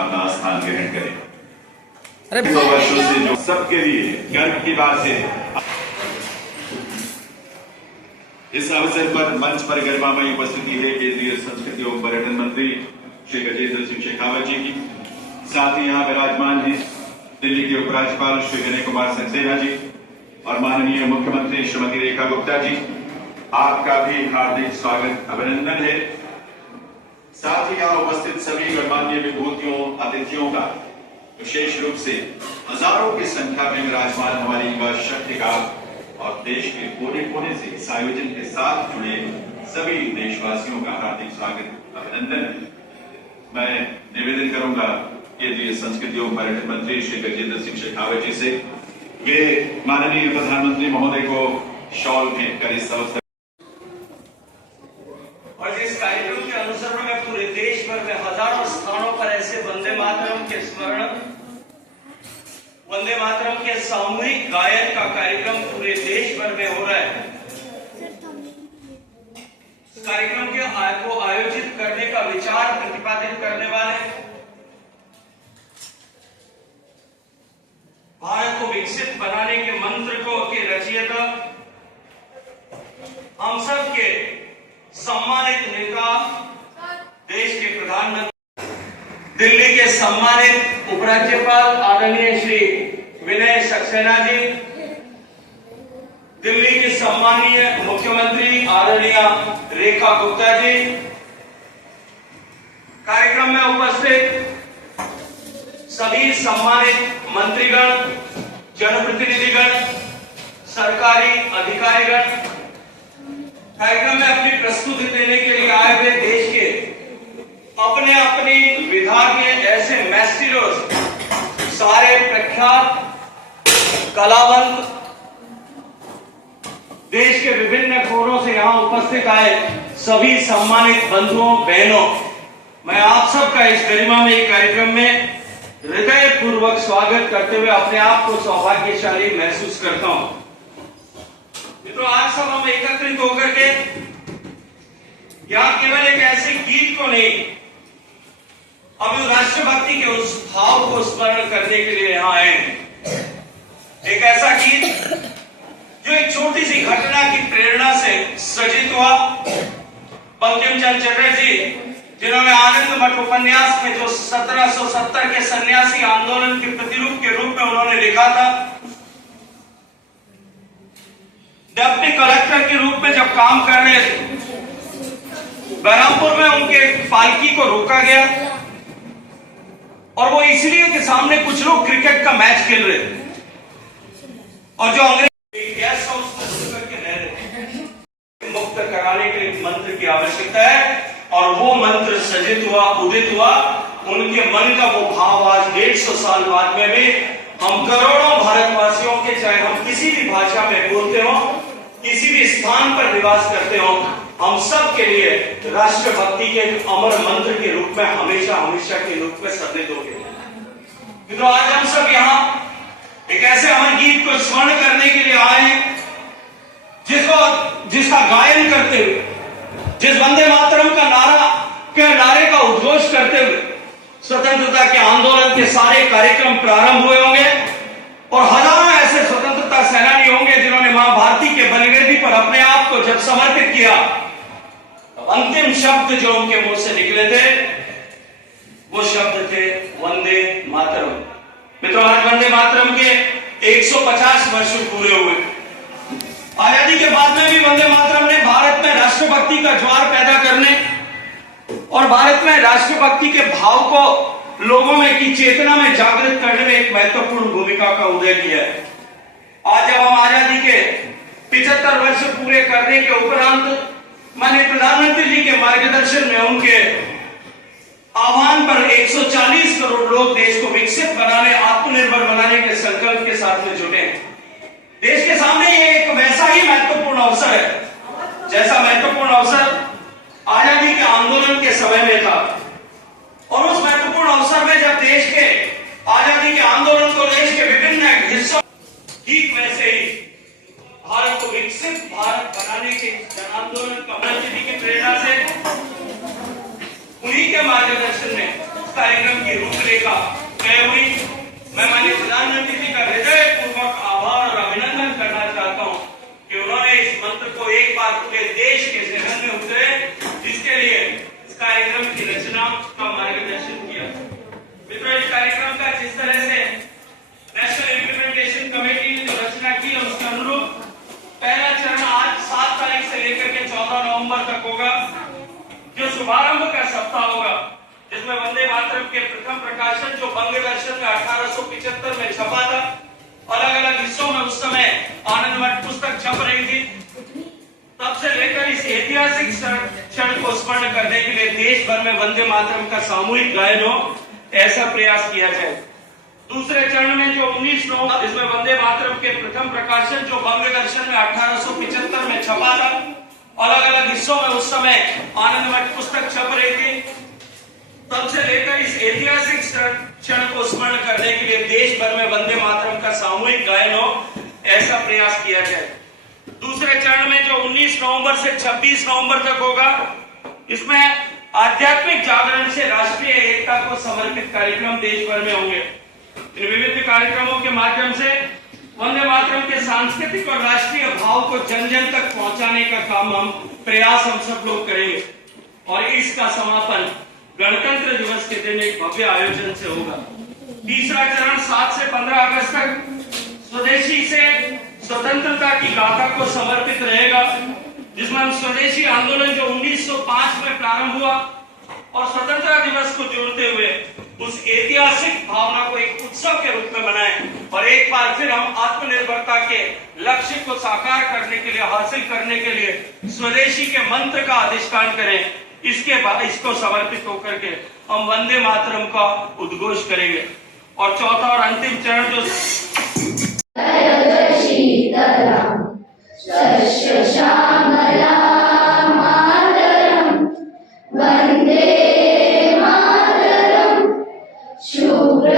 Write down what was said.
अपना स्थान ग्रहण करें। अरे 100 वर्षों से जो सबके लिए गर्व की बात है। इस अवसर पर मंच पर गरिमामयी उपस्थिति है केंद्रीय संस्कृति एवं पर्यटन मंत्री श्री गजेंद्र सिंह शेखावत जी की। साथ ही यहाँ विराजमान है दिल्ली के उपराज्यपाल श्री विनय कुमार सक्सेना जी और माननीय मुख्यमंत्री श्रीमती रेखा गुप्ता जी। आपका भी हार्दिक स्वागत अभिनंदन है। साथ ही यहाँ उपस्थित सभी गणमान्य विभूतियों अतिथियों का विशेष रूप से हजारों की संख्या में विराजमान हमारी युवा शक्ति का और देश के कोने कोने से इस आयोजन के साथ जुड़े सभी देशवासियों का हार्दिक स्वागत अभिनंदन। मैं निवेदन करूंगा केंद्रीय संस्कृति एवं पर्यटन मंत्री श्री गजेंद्र सिंह शेखावत जी से वे माननीय प्रधानमंत्री महोदय को शॉल भेंट कर इस अवसर और जिस कार्यक्रम के अनुसरण में पूरे देश भर में हजारों स्थानों पर ऐसे वंदे मातरम के स्मरण, वंदे मातरम के सामूहिक गायन का कार्यक्रम पूरे देश भर में हो रहा है। इस कार्यक्रम को आयोजित करने का विचार प्रतिपादित करने वाले, भारत को विकसित बनाने के मंत्र के रचयिता, हम सब के सम्मानित नेता, देश के प्रधानमंत्री, दिल्ली के सम्मानित उपराज्यपाल आदरणीय श्री विनय सक्सेना जी, दिल्ली के सम्मानीय मुख्यमंत्री आदरणीय रेखा गुप्ता जी, कार्यक्रम में उपस्थित सभी सम्मानित मंत्रीगण, जनप्रतिनिधिगण, सरकारी अधिकारीगण, कार्यक्रम में अपनी प्रस्तुति देने के लिए आए हुए देश के अपने अपनी विधा के ऐसे मैस्टिरोस, सारे प्रख्यात कलावंत, देश के विभिन्न कोनों से यहां उपस्थित आए सभी सम्मानित बंधुओं बहनों, मैं आप सबका इस गरिमामयी कार्यक्रम में हृदय पूर्वक स्वागत करते हुए अपने आप को सौभाग्यशाली महसूस करता हूं। मित्रों, आज सब हम एकत्रित होकर के यहाँ केवल एक ऐसे गीत को नहीं, अभी राष्ट्रभक्ति के उस भाव को स्मरण करने के लिए यहाँ आए। एक ऐसा गीत जो एक छोटी सी घटना की प्रेरणा से सजित हुआ। बंकिम चंद्र चटर्जी, जिन्होंने आनंद मठ उपन्यास में जो 1770 के सन्यासी आंदोलन के प्रतिरूप के रूप में उन्होंने लिखा था, डिप्टी कलेक्टर के रूप में जब काम कर रहे थे, बहरामपुर में उनके पालकी को रोका गया और वो इसलिए कि सामने कुछ लोग क्रिकेट का मैच खेल रहे थे और जो अंग्रेज गैस हाउस में करके रह रहे थे, मुक्त कराने के लिए मंत्र की आवश्यकता है और वो मंत्र सजित हुआ, उदित हुआ। उनके मन का वो भाव आज 150 साल बाद में भी हम करोड़ों भारतवासियों के, चाहे हम किसी भी भाषा में बोलते हो, किसी भी स्थान पर निवास करते हो, हम सब के लिए राष्ट्रभक्ति के अमर मंत्र के रूप में हमेशा हमेशा के रूप में सदित हो गए। तो आज हम सब यहाँ एक ऐसे अमर गीत को स्मरण करने के लिए आए हैं जिसका गायन करते हुए, जिस वंदे मातरम का नारे का उद्घोष करते हुए स्वतंत्रता के आंदोलन के सारे कार्यक्रम प्रारंभ हुए होंगे और हजारों ऐसे स्वतंत्रता सेनानी होंगे जिन्होंने मां भारती के बलिवेदी पर अपने आप को जब समर्पित किया, अंतिम शब्द जो उनके मुंह से निकले थे वो शब्द थे वंदे मातरम। मित्रों, आज वंदे मातरम के 150 वर्ष पूरे हुए। आजादी के बाद में भी वंदे मातरम ने भारत में राष्ट्रभक्ति का ज्वार पैदा करने और भारत में राष्ट्रभक्ति के भाव को लोगों में की चेतना में जागृत करने में एक महत्वपूर्ण भूमिका का उदय किया है। आज जब हम आजादी के 75 वर्ष पूरे करने के उपरांत माननीय प्रधानमंत्री जी के मार्गदर्शन में, उनके आह्वान पर 140 करोड़ लोग देश को विकसित बनाने, आत्मनिर्भर बनाने के संकल्प के साथ में जुटे हैं। देश के सामने ये एक वैसा ही महत्वपूर्ण अवसर है जैसा महत्वपूर्ण अवसर आजादी के आंदोलन के समय में था। और उस महत्वपूर्ण अवसर में जब देश के आजादी के आंदोलन को देश के विभिन्न हिस्सों, ठीक वैसे ही भारत को विकसित भारत बनाने के जन आंदोलन कमल जी की प्रेरणा से, उन्हीं के मार्गदर्शन में कार्यक्रम की रूपरेखा रेखा तय हुई। मैं माननीय प्रधानमंत्री जी का हृदयपूर्वक आभार और अभिनंदन करना चाहता हूं कि उन्होंने इस मंत्र को एक बार पूरे देश के जहन में उतरे, जिसके लिए इस कार्यक्रम की रचना का मार्गदर्शन किया। मित्रों, इस कार्यक्रम का जिस तरह से नेशनल इम्प्लीमेंटेशन कमेटी ने जो रचना की है उसके अनुरूप पहला चरण आज 7 तारीख से लेकर के 14 नवंबर तक होगा, जो शुभारंभ का सप्ताह होगा, जिसमें वंदे मातरम के प्रथम प्रकाशन जो बंग दर्शन में 1875 में छपा था, अलग अलग हिस्सों में उस समय आनंद मठ पुस्तक छप रही थी, तब से लेकर इस ऐतिहासिक क्षण को स्मरण करने के लिए देश भर में वंदे मातरम का सामूहिक गायन हो, ऐसा प्रयास किया जाए। दूसरे चरण में जो 19 नवंबर, इसमें वंदे मातरम के प्रथम प्रकाशन जो बंग दर्शन में 1875 में छपा था, अलग अलग हिस्सों में उस समय आनंद मठ पुस्तक छप रही थी, तब से लेकर इस ऐतिहासिक क्षण को स्मरण करने के लिए देश भर में वंदे मातरम का सामूहिक गायन हो, ऐसा प्रयास किया जाए। दूसरे चरण में जो 19 नवंबर से 26 नवंबर तक होगा, इसमें आध्यात्मिक जागरण से राष्ट्रीय एकता को समर्पित कार्यक्रम देश भर में होंगे। इन विविध कार्यक्रमों के माध्यम से वंदे मातरम के सांस्कृतिक और राष्ट्रीय भाव को जन जन तक पहुंचाने का काम हम सब लोग करेंगे और इसका समापन गणतंत्र दिवस के दिन एक भव्य आयोजन से होगा। तीसरा चरण 7 से 15 अगस्त तक स्वदेशी से स्वतंत्रता की गाथा को समर्पित रहेगा, जिसमें हम स्वदेशी आंदोलन जो 1905 में प्रारंभ हुआ और स्वतंत्रता दिवस को जोड़ते हुए उस ऐतिहासिक भावना को एक उत्सव के रूप में मनाएं और एक बार फिर हम आत्मनिर्भरता के लक्ष्य को साकार करने के लिए, हासिल करने के लिए स्वदेशी के मंत्र का अधिष्ठान करें। इसके बाद इसको समर्पित होकर के हम वंदे मातरम का उद्घोष करेंगे। और चौथा और अंतिम चरण जो वंदे मातरम शुभ्र